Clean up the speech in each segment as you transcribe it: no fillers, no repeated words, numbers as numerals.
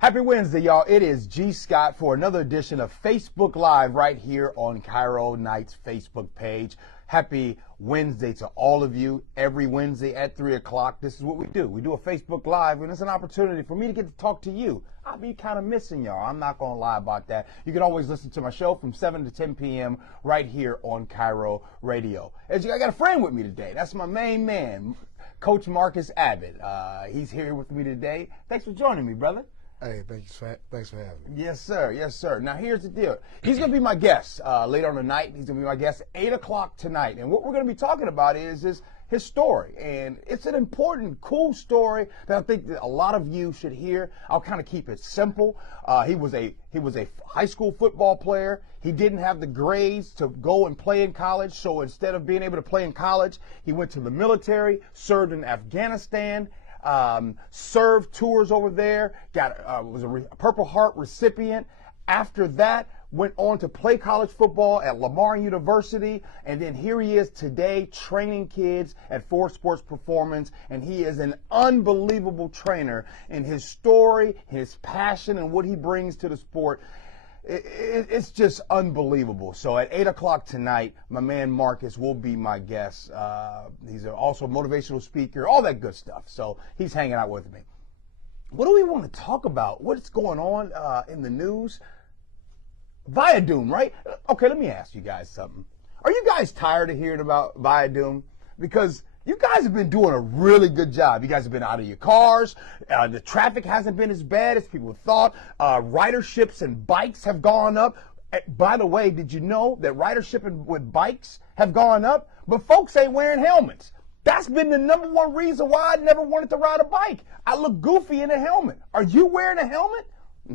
Happy Wednesday, y'all. It is G. Scott for another edition of Facebook Live right here on KIRO Night's Facebook page. Happy Wednesday to all of you. Every Wednesday at 3 o'clock, this is what we do. We do a Facebook Live, and it's an opportunity for me to get to talk to you. I'll be kind of missing y'all. I'm not going to lie about that. You can always listen to my show from 7 to 10 p.m. right here on KIRO Radio. I got a friend with me today. That's my main man, Coach Marcus Abbott. He's here with me today. Thanks for joining me, brother. Hey, thanks for having me. Yes, sir. Yes, sir. Now, here's the deal. He's going to be my guest later on tonight. He's going to be my guest at 8 o'clock tonight. And what we're going to be talking about is his story. And it's an important, cool story that I think that a lot of you should hear. I'll kind of keep it simple. He was a high school football player. He didn't have the grades to go and play in college. So instead of being able to play in college, he went to the military, served in Afghanistan, served tours over there, was a Purple Heart recipient. After that, went on to play college football at Lamar University, and then here he is today training kids at Four Sports Performance, and he is an unbelievable trainer. And his story, his passion, and what he brings to the sport, it's just unbelievable. So at 8 o'clock tonight, my man Marcus will be my guest. He's also a motivational speaker, all that good stuff. So he's hanging out with me. What do we want to talk about? What's going on in the news? Viadoom, right? Okay, let me ask you guys something. Are you guys tired of hearing about Viadoom? Because you guys have been doing a really good job. You guys have been out of your cars. The traffic hasn't been as bad as people thought. Riderships and bikes have gone up. By the way, did you know that ridership with bikes have gone up? But folks ain't wearing helmets. That's been the number one reason why I never wanted to ride a bike. I look goofy in a helmet. Are you wearing a helmet?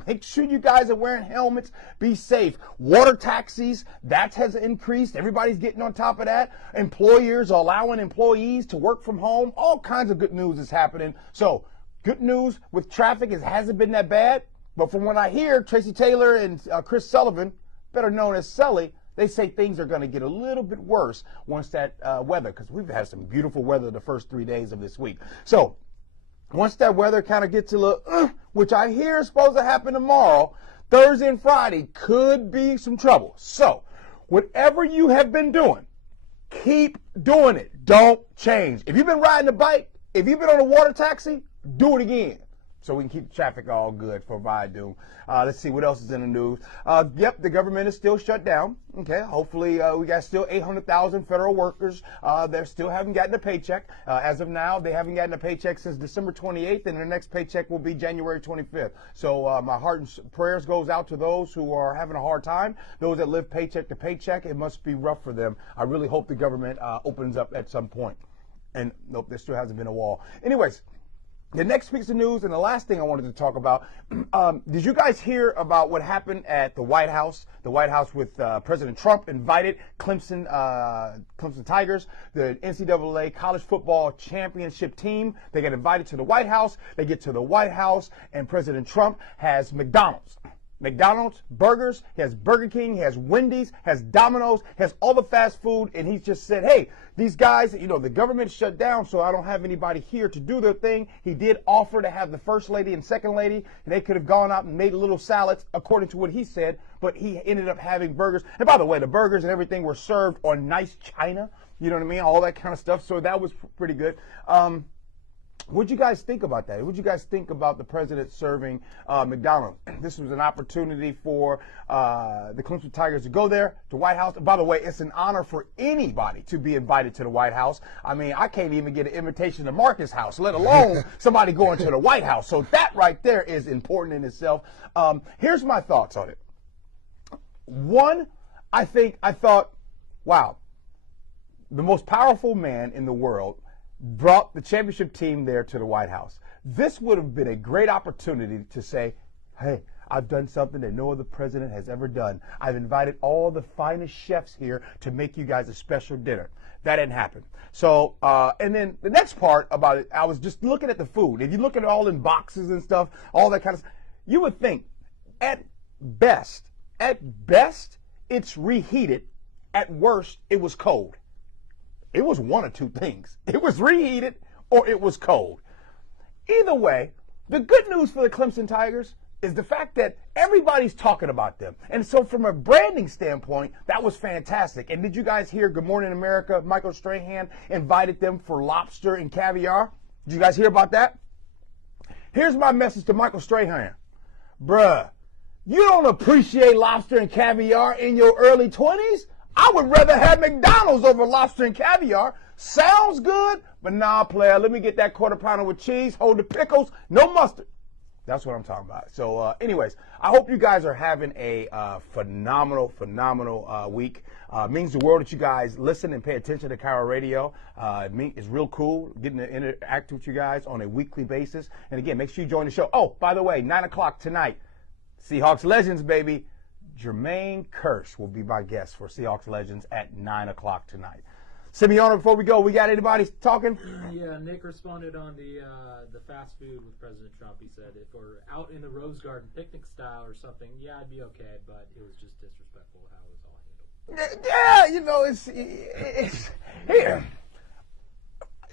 Make sure you guys are wearing helmets. Be safe. Water taxis, that has increased. Everybody's getting on top of that. Employers are allowing employees to work from home. All kinds of good news is happening. So, good news with traffic, it hasn't been that bad. But from what I hear, Tracy Taylor and Chris Sullivan, better known as Sully, they say things are going to get a little bit worse once that weather, because we've had some beautiful weather the first 3 days of this week. So, once that weather kind of gets a little, which I hear is supposed to happen tomorrow, Thursday and Friday could be some trouble. So, whatever you have been doing, keep doing it. Don't change. If you've been riding a bike, if you've been on a water taxi, do it again, so we can keep traffic all good for Viadoom. Let's see what else is in the news. Yep, the government is still shut down. Okay, hopefully we got still 800,000 federal workers. They still haven't gotten a paycheck. As of now, they haven't gotten a paycheck since December 28th, and their next paycheck will be January 25th. So my heart and prayers goes out to those who are having a hard time, those that live paycheck to paycheck. It must be rough for them. I really hope the government opens up at some point. And nope, there still hasn't been a wall. Anyways, the next piece of news and the last thing I wanted to talk about, did you guys hear about what happened at the White House? The White House with President Trump invited Clemson Tigers, the NCAA college football championship team. They get invited to the White House. They get to the White House, and President Trump has McDonald's, burgers, he has Burger King, he has Wendy's, has Domino's, has all the fast food, and he just said, hey, these guys, the government shut down, so I don't have anybody here to do their thing. He did offer to have the first lady and second lady, and they could have gone out and made little salads, according to what he said, but he ended up having burgers. And by the way, the burgers and everything were served on nice china, you know what I mean, all that kind of stuff, so that was pretty good. What'd you guys think about that? What'd you guys think about the president serving McDonald's? This was an opportunity for the Clemson Tigers to go there to White House. And by the way, it's an honor for anybody to be invited to the White House. I mean, I can't even get an invitation to Marcus' house, let alone somebody going to the White House. So that right there is important in itself. Here's my thoughts on it. One, I thought, wow, the most powerful man in the world brought the championship team there to the White House. This would have been a great opportunity to say, hey, I've done something that no other president has ever done. I've invited all the finest chefs here to make you guys a special dinner. That didn't happen. So, and then the next part about it, I was just looking at the food. If you look at it all in boxes and stuff, all that kind of stuff, you would think at best, it's reheated. At worst, it was cold. It was one of two things. It was reheated or it was cold. Either way, the good news for the Clemson Tigers, is the fact that everybody's talking about them. And so from a branding standpoint, that was fantastic. And did you guys hear Good Morning America, Michael Strahan invited them for lobster and caviar? Did you guys hear about that? Here's my message to Michael Strahan. Bruh, you don't appreciate lobster and caviar in your early 20s? I would rather have McDonald's over lobster and caviar. Sounds good, but nah, player, let me get that quarter pounder with cheese, hold the pickles, no mustard. That's what I'm talking about. So anyways, I hope you guys are having a phenomenal week. Means the world that you guys listen and pay attention to KIRO Radio. It's real cool getting to interact with you guys on a weekly basis. And again, make sure you join the show. Oh, by the way, 9 o'clock tonight, Seahawks Legends, baby. Jermaine Kearse will be my guest for Seahawks Legends at 9 o'clock tonight. Simeone, before we go, we got anybody talking? Yeah, Nick responded on the fast food with President Trump. He said if we're out in the Rose Garden picnic style or something, yeah, I'd be okay, but it was just disrespectful how it was all handled. Yeah, you know, it's here.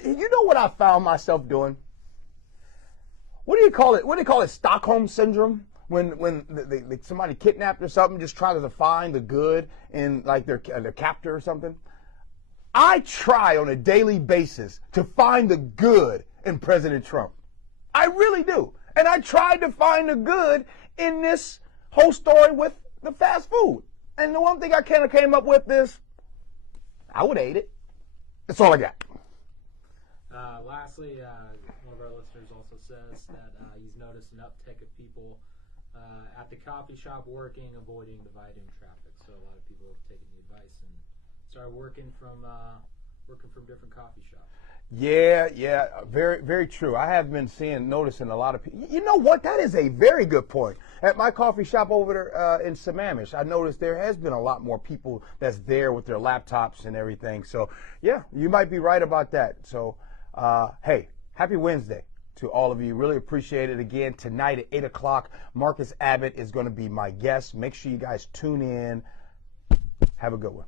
You know what I found myself doing? What do you call it? What do you call it? Stockholm syndrome? When somebody kidnapped or something, just trying to find the good in like their captor or something. I try on a daily basis to find the good in President Trump. I really do. And I tried to find the good in this whole story with the fast food. And the one thing I kind of came up with is I would hate it. That's all I got. Lastly, one of our listeners also says that he's noticed an uptick of people at the coffee shop working, avoiding dividing traffic. So a lot of people have taken the advice and started working from different coffee shops. Yeah, very true. I have been noticing a lot of people. You know what? That is a very good point. At my coffee shop over there in Sammamish, I noticed there has been a lot more people that's there with their laptops and everything. So, yeah, you might be right about that. So, hey, happy Wednesday to all of you. Really appreciate it. Again, tonight at 8 o'clock, Marcus Abbott is going to be my guest. Make sure you guys tune in. Have a good one.